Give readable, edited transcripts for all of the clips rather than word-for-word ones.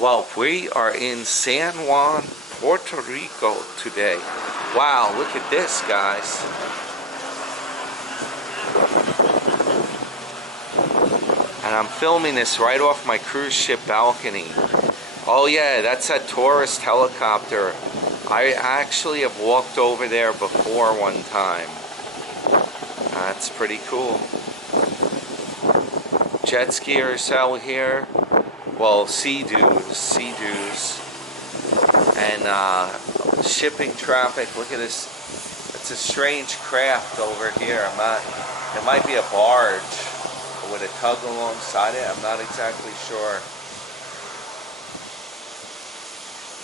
Well, we are in San Juan, Puerto Rico today. Wow, look at this, guys. And I'm filming this right off my cruise ship balcony. Oh yeah, that's a tourist helicopter. I actually have walked over there before one time. That's pretty cool. Jet skiers out here. Well, sea-doos, and shipping traffic. Look at this. It's a strange craft over here. It might be a barge with a tug alongside it. I'm not exactly sure.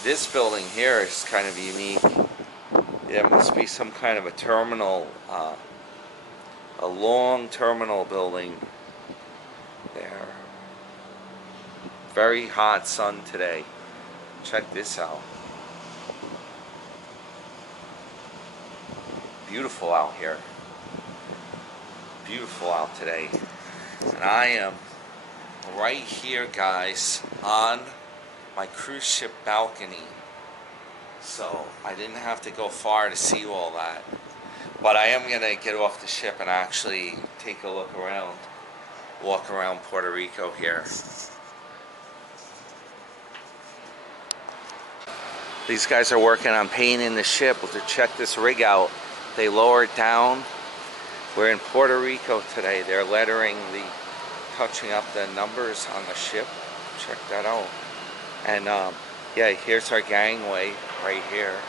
This building here is kind of unique. It must be some kind of a terminal, a long terminal building there. Very hot sun today. Check this out. Beautiful out here. Beautiful out today. And I am right here, guys, on my cruise ship balcony. So I didn't have to go far to see all that. But I am going to get off the ship and actually take a look around. Walk around Puerto Rico here. These guys are working on painting the ship. To check this rig out, they lower it down. We're in Puerto Rico today. They're lettering touching up the numbers on the ship. Check that out. And yeah, here's our gangway right here.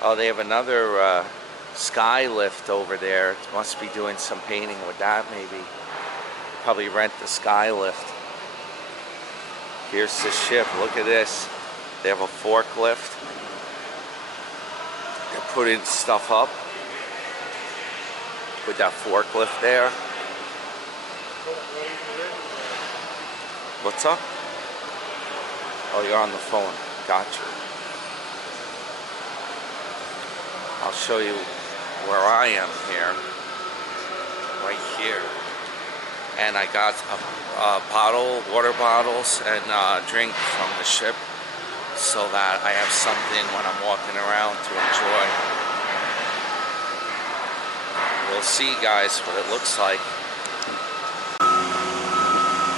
Oh, they have another sky lift over there. Must be doing some painting with that, maybe. Probably rent the sky lift. Here's the ship. Look at this. They have a forklift. They're putting stuff up with that forklift there. What's up? Oh, you're on the phone. Gotcha. I'll show you where I am here. Right here. And I got a water bottles, and drink from the ship, so that I have something when I'm walking around to enjoy. We'll see, guys, what it looks like.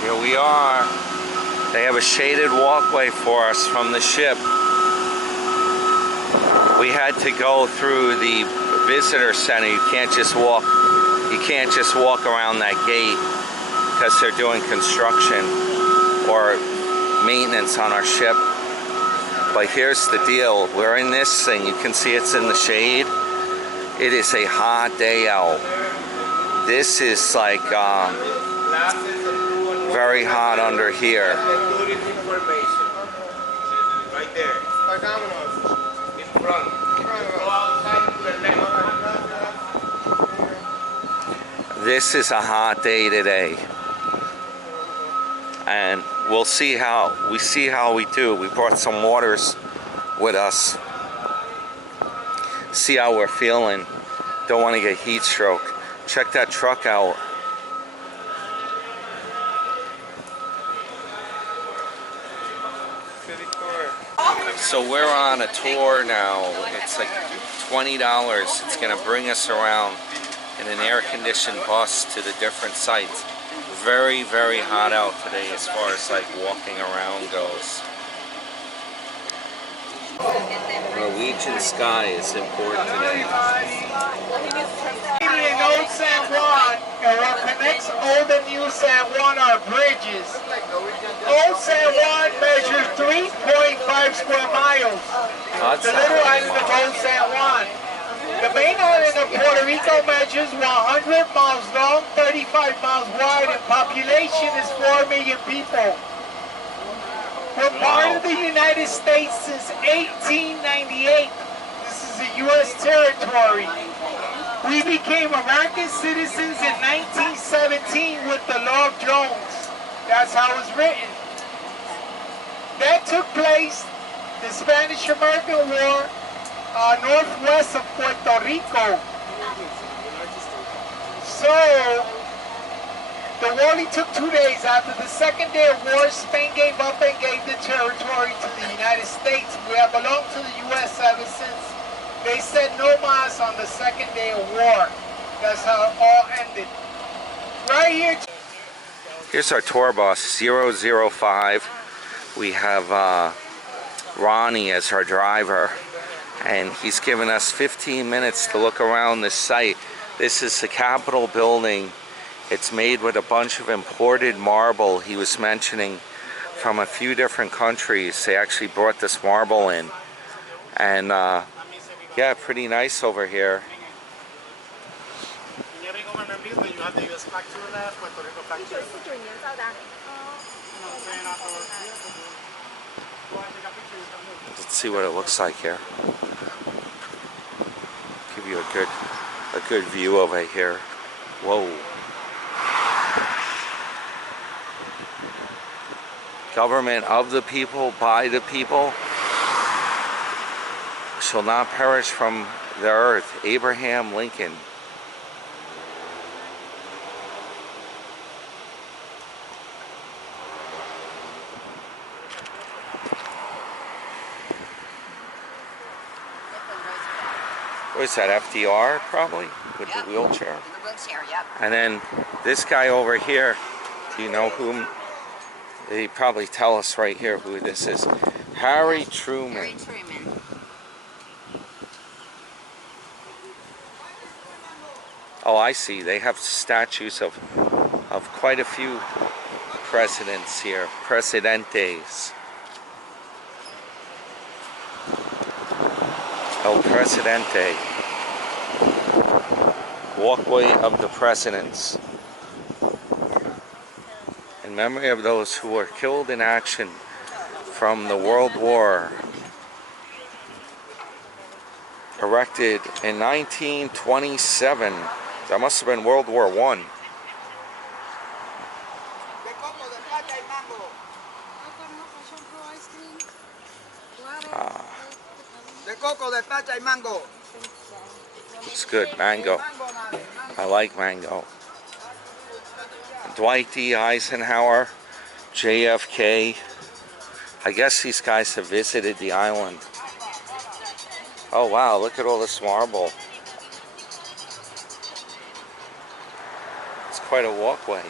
Here we are. They have a shaded walkway for us from the ship. We had to go through the visitor center. You can't just walk around that gate because they're doing construction or maintenance on our ship. But here's the deal. We're in this thing. You can see it's in the shade. It is a hot day out. This is like very hot under here. Right there. In front. This is a hot day today. And we'll see how we do. We brought some waters with us. See how we're feeling. Don't want to get heat stroke. Check that truck out. So we're on a tour now. It's like $20. It's going to bring us around in an air-conditioned bus to the different sites. Very, very hot out today as far as like walking around goes. Norwegian sky is important today. In Old San Juan, and what connects Old and New San Juan are bridges. Old San Juan measures 3.5 square miles. The little island of Old San Juan. The main island of Puerto Rico measures 100 miles long, 35 miles wide, and population is 4 million people. We're part of the United States since 1898. This is a U.S. territory. We became American citizens in 1917 with the Law of Jones. That's how it was written. That took place, the Spanish-American War, northwest of Puerto Rico. So, The war only took 2 days. After the second day of war, Spain gave up and gave the territory to the United States. We have belonged to the U.S. ever since. They said no mas on the second day of war. That's how it all ended. Right here. Here's our tour bus, 005. We have Ronnie as our driver, and he's given us 15 minutes to look around this site. This is the Capitol building. It's made with a bunch of imported marble, he was mentioning, from a few different countries. They actually brought this marble in. And yeah, pretty nice over here. Let's see what it looks like here. Give you a good view over here. Whoa. Government of the people, by the people, shall not perish from the earth. Abraham Lincoln. What is that, FDR probably? With the wheelchair? The wheelchair, yep. And then this guy over here, do you know whom? They probably tell us right here who this is. Harry Truman. Harry Truman. Oh, I see. They have statues of quite a few presidents here. Presidentes. El Presidente. Walkway of the Presidents. In memory of those who were killed in action from the World War. Erected in 1927. That must have been World War I. It's good, mango. I like mango. Dwight D. Eisenhower, JFK. I guess these guys have visited the island. Oh wow, look at all this marble. It's quite a walkway.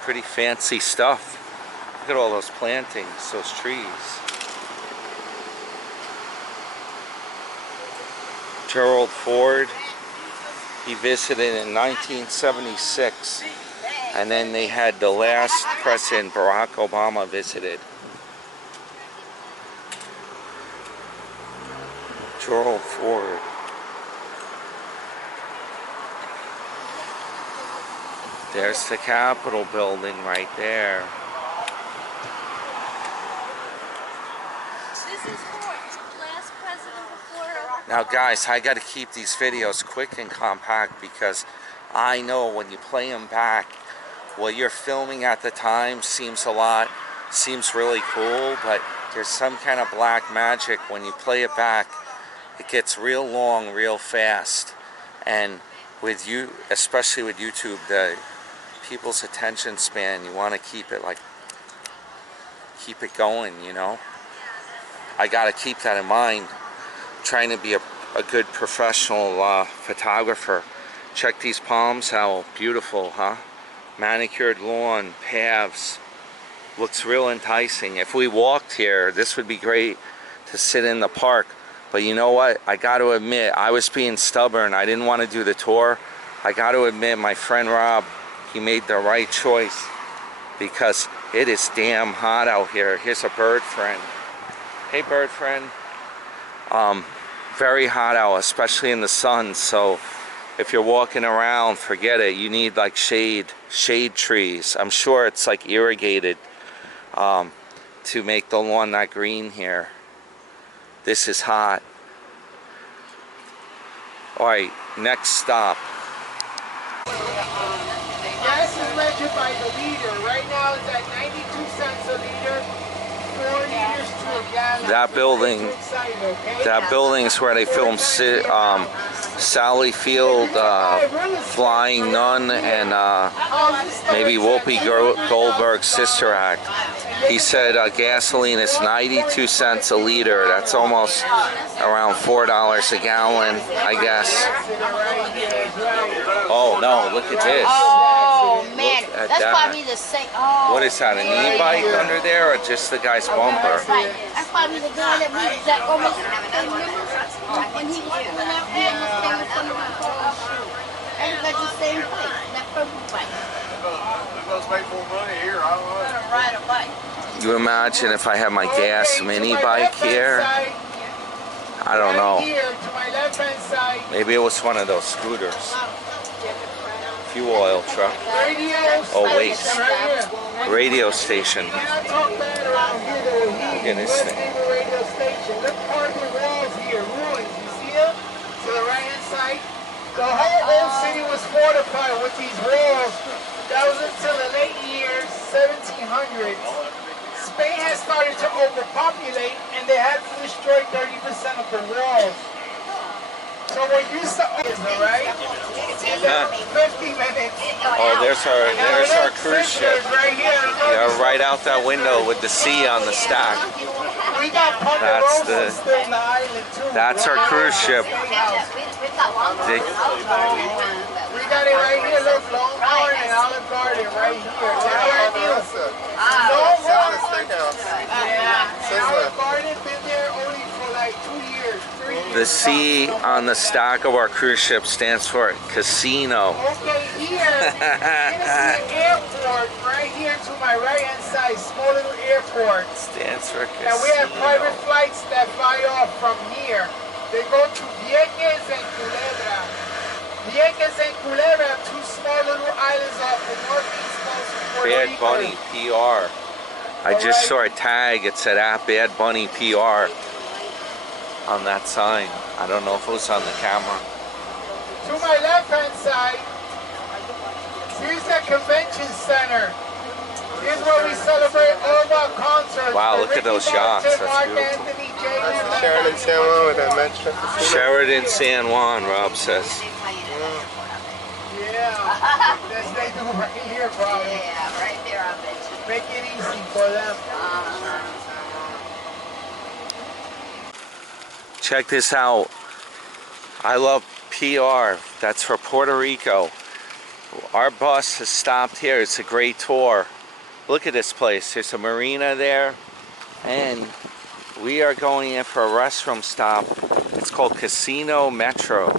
Pretty fancy stuff. Look at all those plantings, those trees. Gerald Ford, he visited in 1976, and then they had the last president, Barack Obama, visited. Gerald Ford. There's the Capitol building right there. This is for last president before. Now guys, I got to keep these videos quick and compact because I know when you play them back, what you're filming at the time seems really cool, but there's some kind of black magic when you play it back. It gets real long, real fast, and with you, especially with YouTube, the people's attention span, you want to keep it going, you know. I got to keep that in mind. Trying to be a good professional photographer. Check these palms, how beautiful, huh? Manicured lawn, paths. Looks real enticing. If we walked here, this would be great to sit in the park. But you know what? I got to admit, I was being stubborn. I didn't want to do the tour. I got to admit, my friend Rob, he made the right choice because it is damn hot out here. Here's a bird friend. Hey, bird friend. Very hot out, especially in the sun. So if you're walking around, forget it. You need like shade trees. I'm sure it's like irrigated to make the lawn not green here. This is hot. All right, next stop. Gas is measured by the liter. Right now it's at 92 cents a liter. 4 liters to a gallon. That building, Excited, okay? that building is where they film Sally Field, Flying Nun, and maybe Whoopi Goldberg's Sister Act. He said gasoline is 92 cents a liter. That's almost around $4 a gallon, I guess. Oh no, look at this. Oh man, at that's that. probably the same. Oh, What is that, an e-bike under there, or just the guy's bumper? right. That's probably the guy that we that almost when he was coming out and was standing in front of the car. And that's the same place, that purple bike. They must make more money here. I don't know. I'm gonna ride a bike. You imagine if I had my gas mini bike here? I don't know. Here to my left-hand side. Maybe it was one of those scooters. Fuel oil truck. Radio Oh wait, station right here. radio station. You cannot talk bad around here, though. Look at this thing. Radio station. Look part of the walls here, ruins. You see them? To the right-hand side. The whole old city was fortified with these walls. That was until the late years, 1700s. Spain has started to overpopulate, and they had to destroy 30% of the walls. So we're used to right? And then 50 minutes. Oh, there's our cruise ship. Right here. Yeah, right out that window with the sea on the stack. We got Ponderosa still in the island too. That's our cruise ship. They- We got it right here. Look, Longhorn and Olive Garden right here. They're brand new. Longhorn. Yeah. And Olive Garden been there only for like 2 years, 3 years. The C on the stack of our cruise ship stands for casino. Okay, here, Tennessee Airport, right here to my right-hand side, small little airport. Stands for And we have private casino. flights that fly off from here. They go to Vieques and Culebra. Vieques and Culebra, two small little islands off the northeast coast of Puerto Bad Rico. Bunny PR. I just saw a tag. It said at Bad Bunny PR on that sign. I don't know if it was on the camera. To my left-hand side, here's the convention center. Here's where we celebrate all of our concerts. Wow, The look at Ricky those yachts. Martin, That's Mark beautiful. Anthony, Jay, Sheridan San Juan with that metro. Sheridan San Juan, Rob says. Yeah, that's they do right here, probably. Yeah, right there, I bet you. Make it easy for them. Check this out. I love PR. That's for Puerto Rico. Our bus has stopped here. It's a great tour. Look at this place. There's a marina there. And we are going in for a restroom stop. It's called Casino Metro.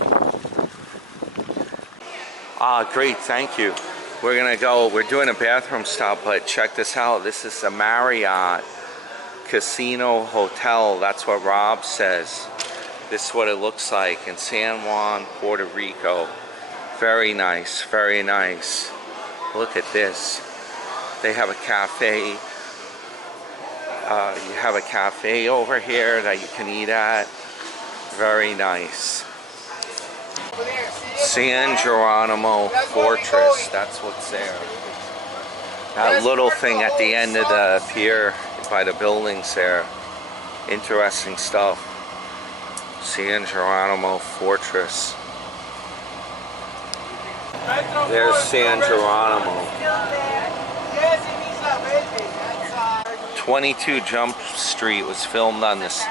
Ah, great. Thank you. We're going to go. We're doing a bathroom stop, but check this out. This is the Marriott Casino Hotel. That's what Rob says. This is what it looks like in San Juan, Puerto Rico. Very nice, very nice. Look at this. They have a cafe. You have a cafe over here that you can eat at. Very nice. San Geronimo Fortress. That's what's there. That little thing at the end of the pier by the buildings there. Interesting stuff. San Geronimo Fortress. There's San Geronimo. 22 Jump Street was filmed on this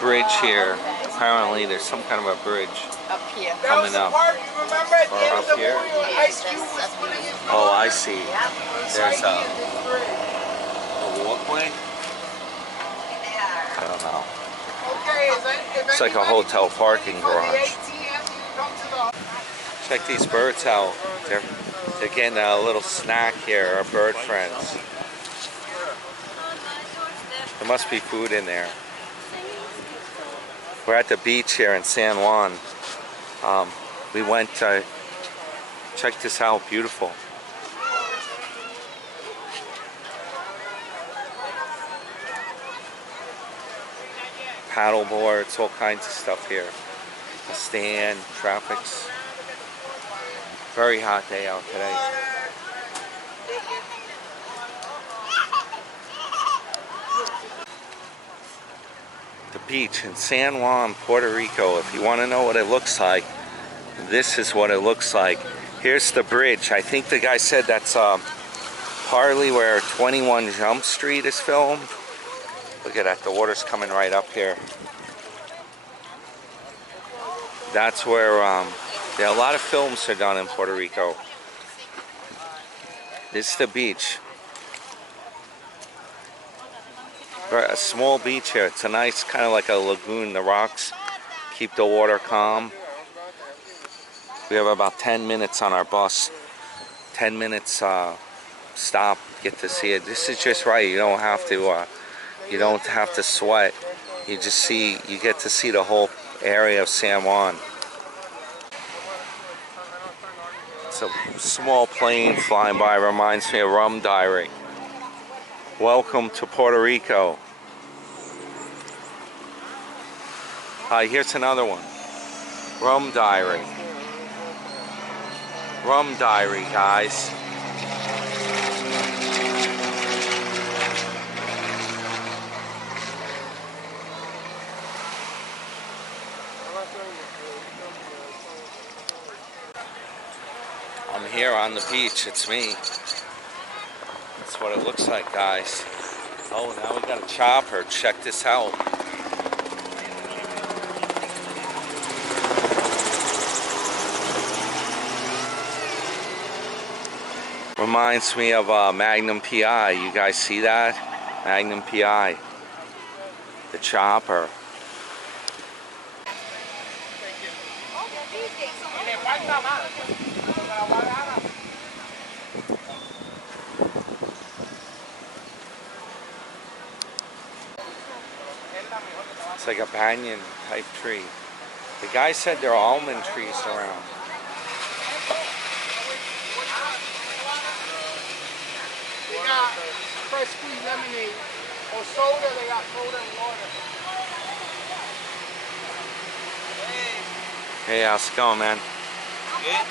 bridge here. Apparently there's some kind of a bridge Up here. coming up. Or up here. Oh, I see. There's a walkway. I don't know. It's like a hotel parking garage. Check these birds out. They're getting a little snack here, our bird friends. There must be food in there. We're at the beach here in San Juan. We went to check this out, beautiful. Paddle boards, all kinds of stuff here. A stand, traffic's. Very hot day out today. The beach in San Juan, Puerto Rico. If you want to know what it looks like, this is what it looks like. Here's the bridge. I think the guy said that's partly where 21 Jump Street is filmed. Look at that, the water's coming right up here. That's where there are a lot of films are done in Puerto Rico. This is the beach. A small beach here. It's a nice kind of like a lagoon. The rocks keep the water calm. We have about 10 minutes on our bus. 10 minutes stop, get to see it. This is just right. You don't have to sweat. You get to see the whole area of San Juan. It's a small plane flying by. Reminds me of Rum Diary. Welcome to Puerto Rico. Hi, here's another one. Rum Diary. Rum Diary, guys. I'm here on the beach. It's me. That's what it looks like, guys. Oh, now we got a chopper. Check this out. Reminds me of Magnum PI. You guys see that? Magnum PI. The chopper. It's like a banyan type tree. The guy said there are almond trees around. They got fresh squeezed lemonade or soda. They got soda and water. Hey, how's it going, man? Good.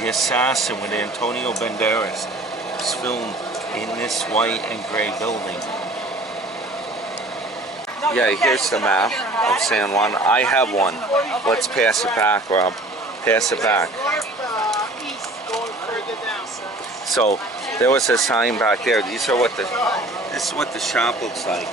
The Assassin with Antonio Banderas is filmed in this white and gray building. Yeah, here's the map of San Juan. I have one. Let's pass it back, Rob. Pass it back. So there was a sign back there. This is what the shop looks like.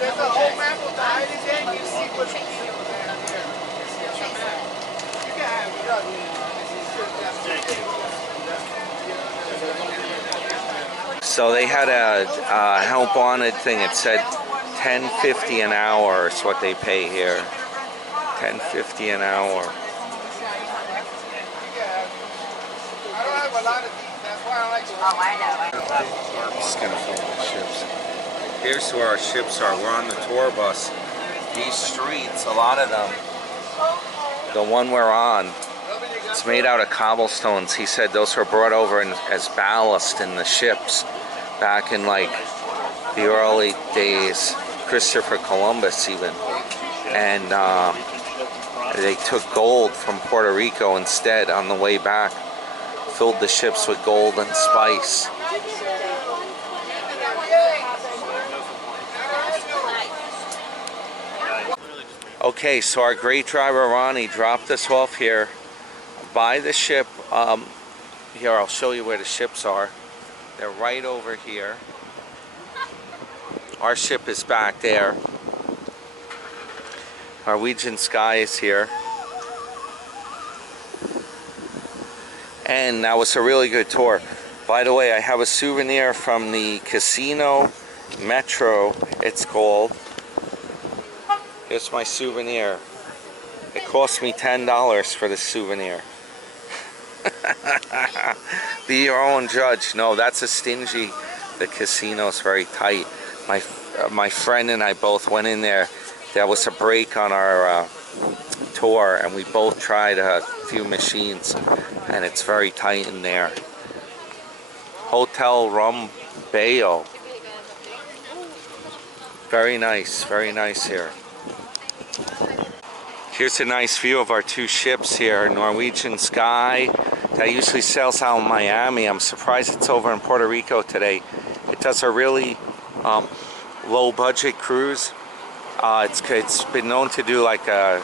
There's a whole map of the island there. You see what's here. You can have it. So they had a help wanted thing. It said $10.50 an hour is what they pay here. $10.50 an hour. I don't have a lot of these. That's why I like to. Oh, I know. Just gonna film the ships. Here's where our ships are. We're on the tour bus. These streets, a lot of them, the one we're on, it's made out of cobblestones. He said those were brought over as ballast in the ships back in like the early days, Christopher Columbus even. And they took gold from Puerto Rico instead on the way back, filled the ships with gold and spice. Okay, so our great driver Ronnie dropped us off here by the ship. Here, I'll show you where the ships are. They're right over here. Our ship is back there. Norwegian Sky is here. And that was a really good tour. By the way, I have a souvenir from the Casino Metro, it's called. Here's my souvenir. It cost me $10 for the souvenir. Be your own judge. No, that's a stingy. The casino's very tight. My friend and I both went in there. There was a break on our tour, and we both tried a few machines, and it's very tight in there. Hotel Rum Bayo. Very nice here. Here's a nice view of our two ships here. Norwegian Sky, that usually sails out in Miami. I'm surprised it's over in Puerto Rico today. It does a really low budget cruise. It's been known to do like a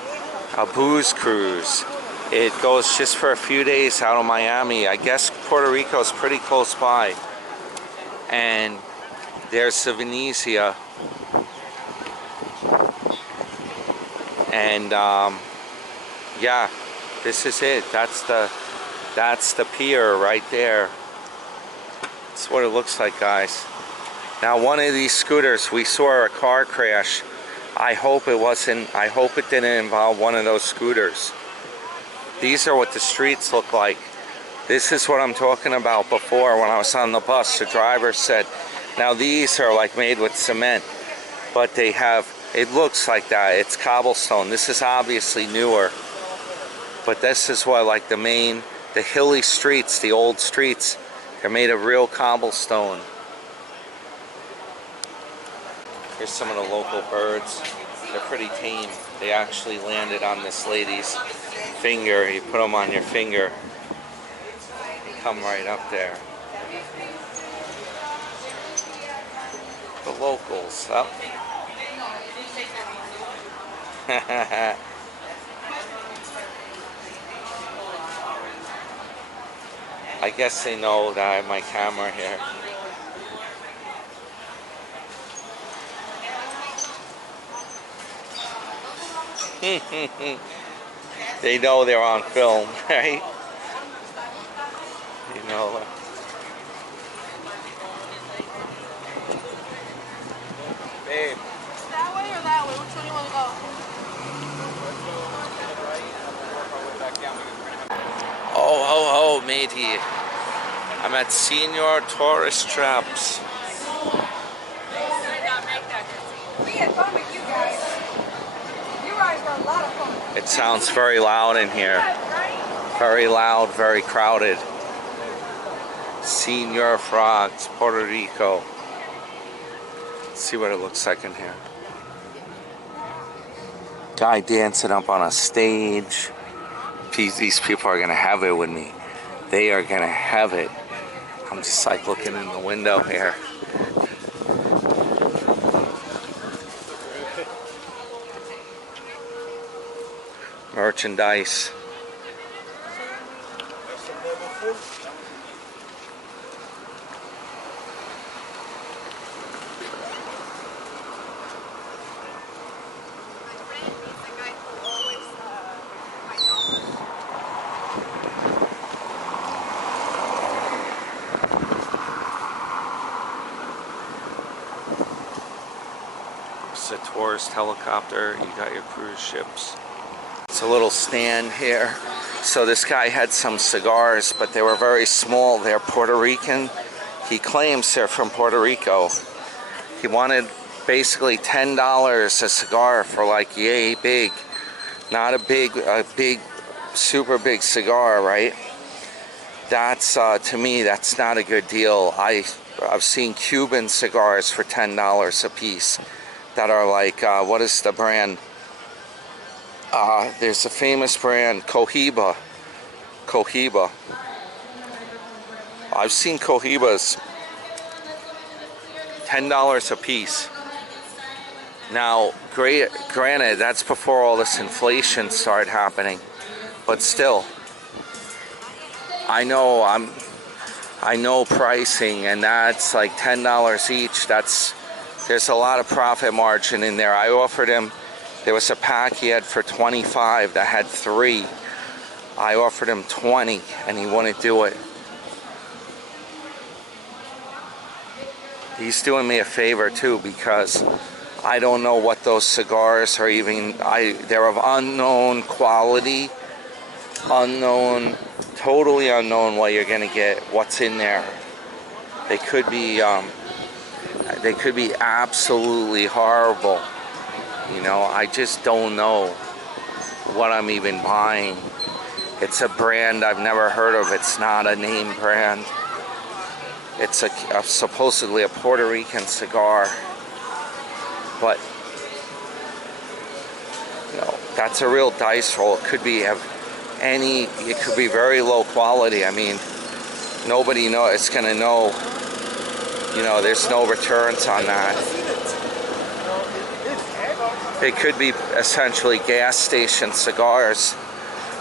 booze cruise. It goes just for a few days out of Miami. I guess Puerto Rico is pretty close by. And there's the Venezia. And yeah, this is it. That's the pier right there. That's what it looks like, guys. Now, one of these scooters, we saw a car crash. I hope it didn't involve one of those scooters. These are what the streets look like. This is what I'm talking about before when I was on the bus. The driver said, now these are like made with cement, but they have, it looks like that. It's cobblestone. This is obviously newer. But this is what, like the hilly streets, the old streets, they're made of real cobblestone. Here's some of the local birds. They're pretty tame. They actually landed on this lady's finger. You put them on your finger, they come right up there. The locals, up. I guess they know that I have my camera here. They know they're on film, right? You know. Babe. That way or that way? Which one do you want to go? Oh, matey. I'm at Senior Tourist Traps. We had fun with you guys. You guys were a lot of fun. It sounds very loud in here. Very loud, very crowded. Senior Frogs, Puerto Rico. Let's see what it looks like in here. Guy dancing up on a stage. These people are gonna have it with me. They are gonna have it. I'm just like looking in the window here. Merchandise. It's a tourist helicopter. You got your cruise ships. It's a little stand here. So this guy had some cigars, but they were very small. They're Puerto Rican. He claims they're from Puerto Rico. He wanted basically $10 a cigar for like yay big. Not a big, super big cigar, right? That's, to me, that's not a good deal. I've seen Cuban cigars for $10 a piece that are like, what is the brand? There's a famous brand, Cohiba. I've seen Cohibas $10 a piece. Now, granted, that's before all this inflation started happening, but still, I know pricing, and that's like $10 each. There's a lot of profit margin in there. I offered him. There was a pack he had for $25 that had 3. I offered him $20 and he wouldn't do it. He's doing me a favor too, because I don't know what those cigars are even. They're of unknown quality, totally unknown what you're gonna get, what's in there. They could be absolutely horrible. You know, I just don't know what I'm even buying. It's a brand I've never heard of. It's not a name brand. It's supposedly a Puerto Rican cigar. But you know, that's a real dice roll. It could be it could be very low quality. I mean, nobody is gonna know. You know, there's no returns on that. It could be essentially gas station cigars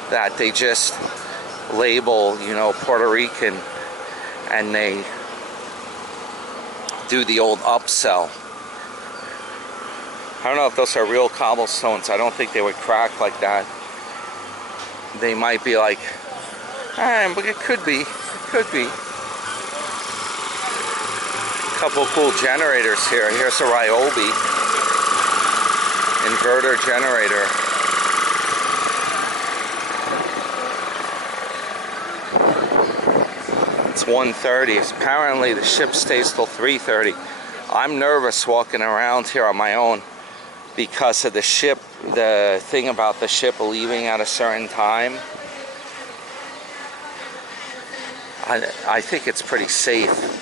that they just label, you know, Puerto Rican, and they do the old upsell. I don't know if those are real cobblestones. I don't think they would crack like that. They might be like, but it could be. It could be. Couple cool generators here. Here's a Ryobi inverter generator. It's 1:30. Apparently the ship stays till 3:30. I'm nervous walking around here on my own because of the ship, the thing about the ship leaving at a certain time. I think it's pretty safe.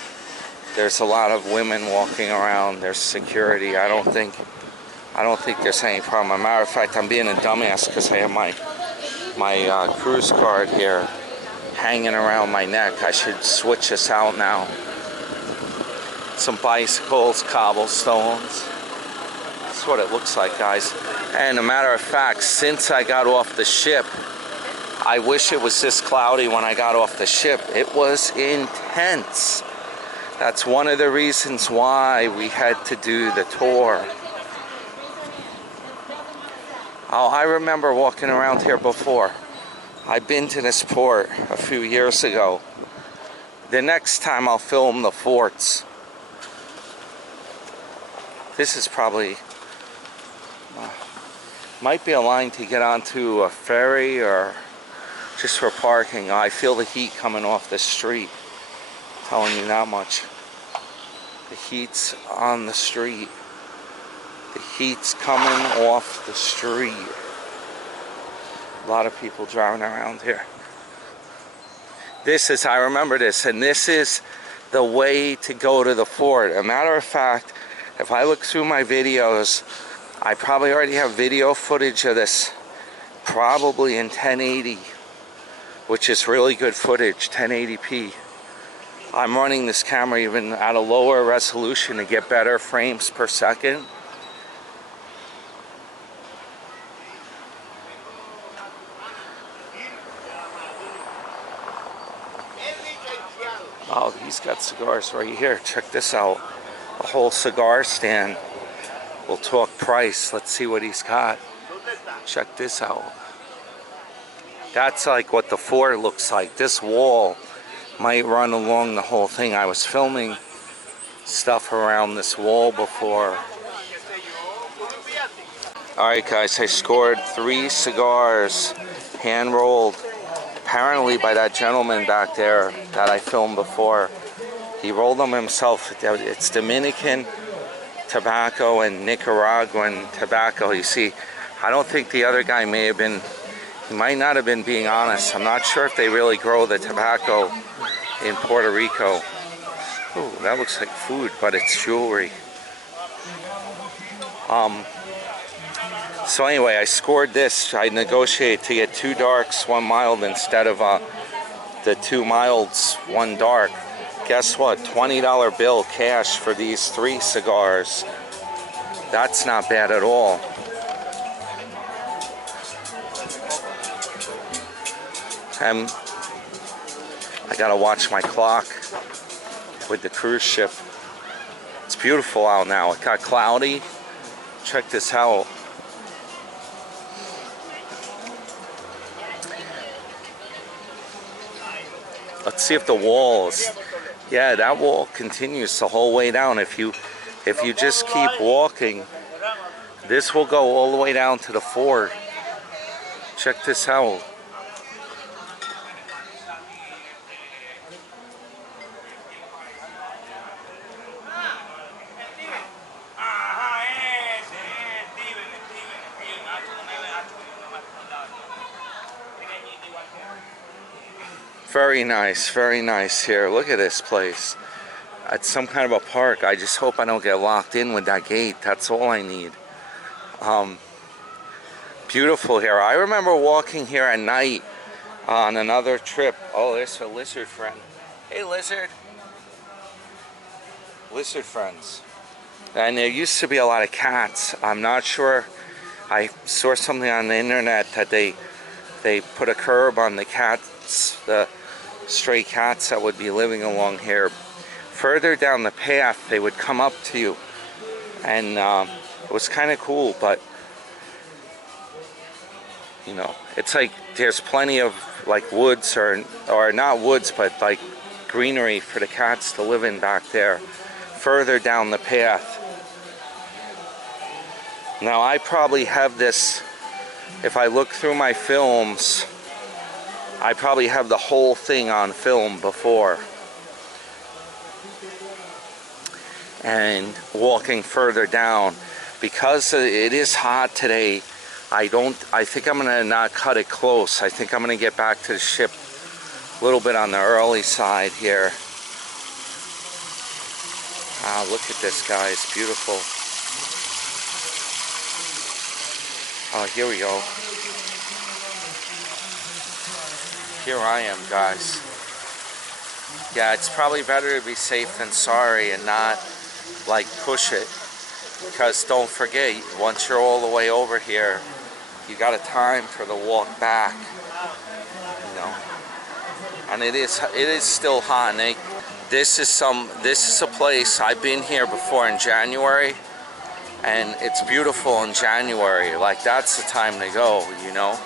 There's a lot of women walking around. There's security. I don't think there's any problem. As a matter of fact, I'm being a dumbass because I have my cruise card here hanging around my neck. I should switch this out now. Some bicycles, cobblestones. That's what it looks like, guys. And a matter of fact, since I got off the ship, I wish it was this cloudy when I got off the ship. It was intense. That's one of the reasons why we had to do the tour. Oh, I remember walking around here before. I've been to this port a few years ago. The next time I'll film the forts. This is probably, might be a line to get onto a ferry or just for parking. I feel the heat coming off the street. Telling you that much. The heat's on the street. The heat's coming off the street. A lot of people driving around here. I remember this, and this is the way to go to the fort. A matter of fact, if I look through my videos, I probably already have video footage of this, probably in 1080, which is really good footage, 1080p. I'm running this camera even at a lower resolution to get better frames per second. Oh, he's got cigars right here. Check this out. A whole cigar stand. We'll talk price. Let's see what he's got. Check this out. That's like what the fort looks like. This wall might run along the whole thing. I was filming stuff around this wall before. Alright guys, I scored 3 cigars, hand rolled, apparently by that gentleman back there that I filmed before. He rolled them himself. It's Dominican tobacco and Nicaraguan tobacco. You see, I don't think the other guy he might not have been being honest. I'm not sure if they really grow the tobacco in Puerto Rico. Oh, that looks like food, but it's jewelry. So anyway, I scored this. I negotiated to get 2 darks, 1 mild instead of the 2 milds, 1 dark. Guess what? $20 bill cash for these 3 cigars. That's not bad at all. And I gotta watch my clock with the cruise ship. It's beautiful out now. It got cloudy. Check this out. Let's see if the walls. Yeah, that wall continues the whole way down. If you just keep walking, this will go all the way down to the fort. Check this out. Very nice here. Look at this place. at some kind of a park. I just hope I don't get locked in with that gate. That's all I need. Beautiful here. I remember walking here at night on another trip. Oh, there's a lizard friend. Hey, lizard. Lizard friends. And there used to be a lot of cats. I'm not sure. I saw something on the internet that they put a curb on the cats, the stray cats that would be living along here. Further down the path, they would come up to you, and it was kind of cool. But you know, it's like there's plenty of like woods or not woods, but like greenery for the cats to live in back there. Further down the path. Now I probably have this, if I look through my films, I probably have the whole thing on film before. And walking further down, because it is hot today, I think I'm gonna not cut it close. I think I'm gonna get back to the ship a little bit on the early side here. Ah, look at this, guys, beautiful. Oh, here we go. Here I am, guys. Yeah, it's probably better to be safe than sorry and not like push it, because don't forget, once you're all the way over here, you got a time for the walk back, you know. And it is still hot. And this is a place I've been here before in January, and it's beautiful in January. Like, that's the time to go, you know.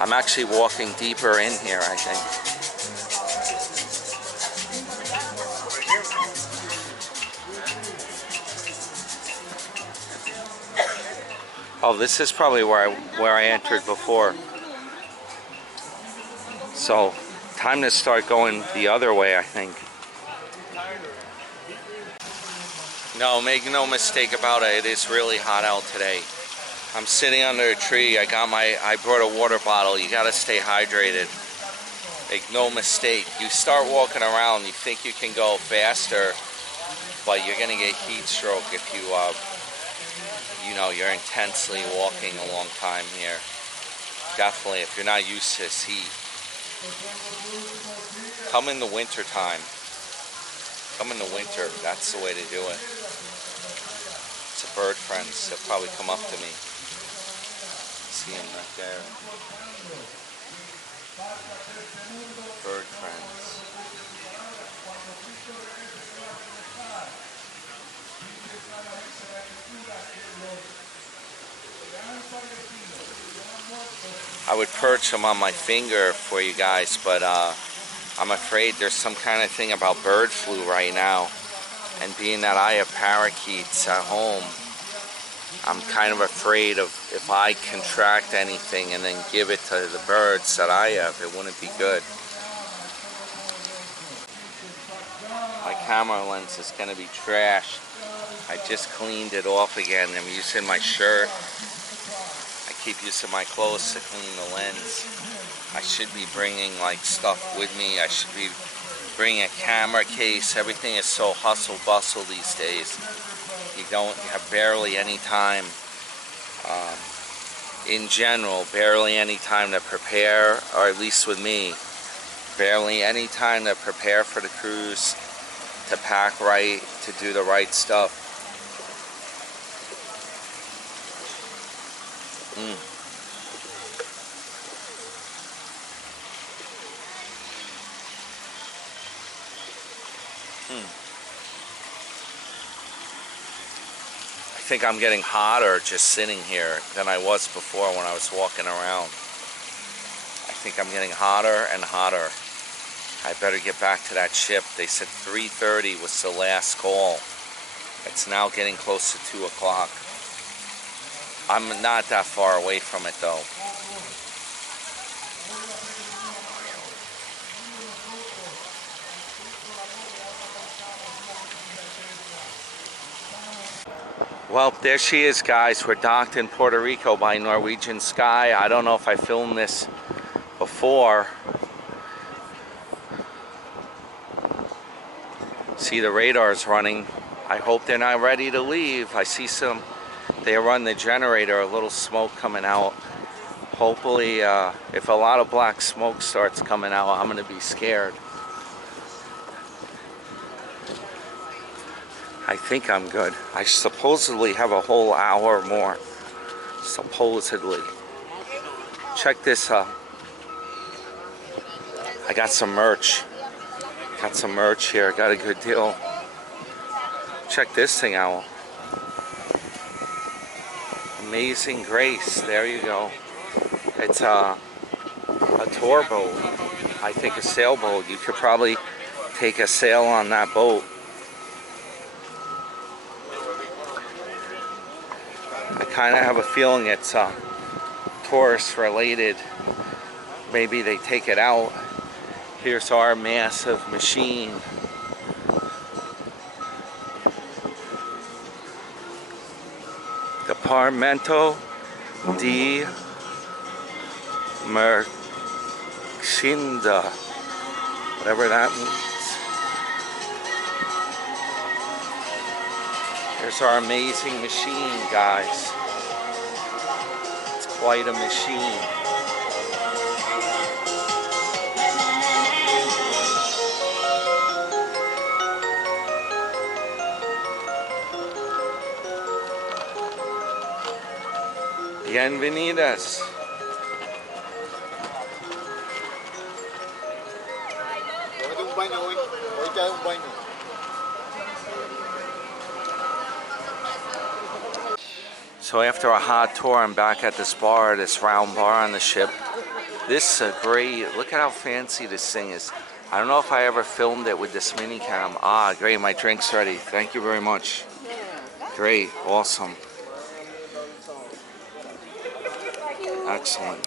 I'm actually walking deeper in here, I think. Oh, this is probably where I entered before. So, time to start going the other way, I think. No, make no mistake about it. It is really hot out today. I'm sitting under a tree. I brought a water bottle. You gotta stay hydrated. Make no mistake. You start walking around, you think you can go faster, but you're gonna get heat stroke if you know, you're intensely walking a long time here. Definitely, if you're not used to this heat. Come in the winter time. Come in the winter. That's the way to do it. It's a bird friends that probably come up to me. See him right there. Bird friends. I would perch them on my finger for you guys, but I'm afraid there's some kind of thing about bird flu right now. And being that I have parakeets at home, I'm kind of afraid of if I contract anything and then give it to the birds that I have, it wouldn't be good. My camera lens is going to be trashed. I just cleaned it off again. I'm using my shirt. I keep using my clothes to clean the lens. I should be bringing like stuff with me. I should be bringing a camera case. Everything is so hustle bustle these days. You have barely any time, in general, barely any time to prepare, or at least with me, barely any time to prepare for the cruise, to pack right, to do the right stuff. I think I'm getting hotter just sitting here than I was before when I was walking around. I think I'm getting hotter and hotter. I better get back to that ship. They said 3:30 was the last call. It's now getting close to 2 o'clock. I'm not that far away from it though. Well, there she is, guys. We're docked in Puerto Rico by Norwegian Sky. I don't know if I filmed this before. See the radar's running. I hope they're not ready to leave. I see some, they run the generator, a little smoke coming out. Hopefully, if a lot of black smoke starts coming out, I'm gonna be scared. I think I'm good. I supposedly have a whole hour more. Supposedly. Check this out. I got some merch. Got some merch here. Got a good deal. Check this thing out. Amazing Grace. There you go. It's a tour boat. I think a sailboat. You could probably take a sail on that boat. I kind of have a feeling it's tourist related. Maybe they take it out. Here's our massive machine. Departamento di Mercinda, whatever that means. Here's our amazing machine, guys. It's quite a machine. Bienvenidas. So after a hot tour, I'm back at this bar, this round bar on the ship. This is a great, look at how fancy this thing is. I don't know if I ever filmed it with this mini cam. Ah, great, my drink's ready. Thank you very much. Great, awesome. Excellent.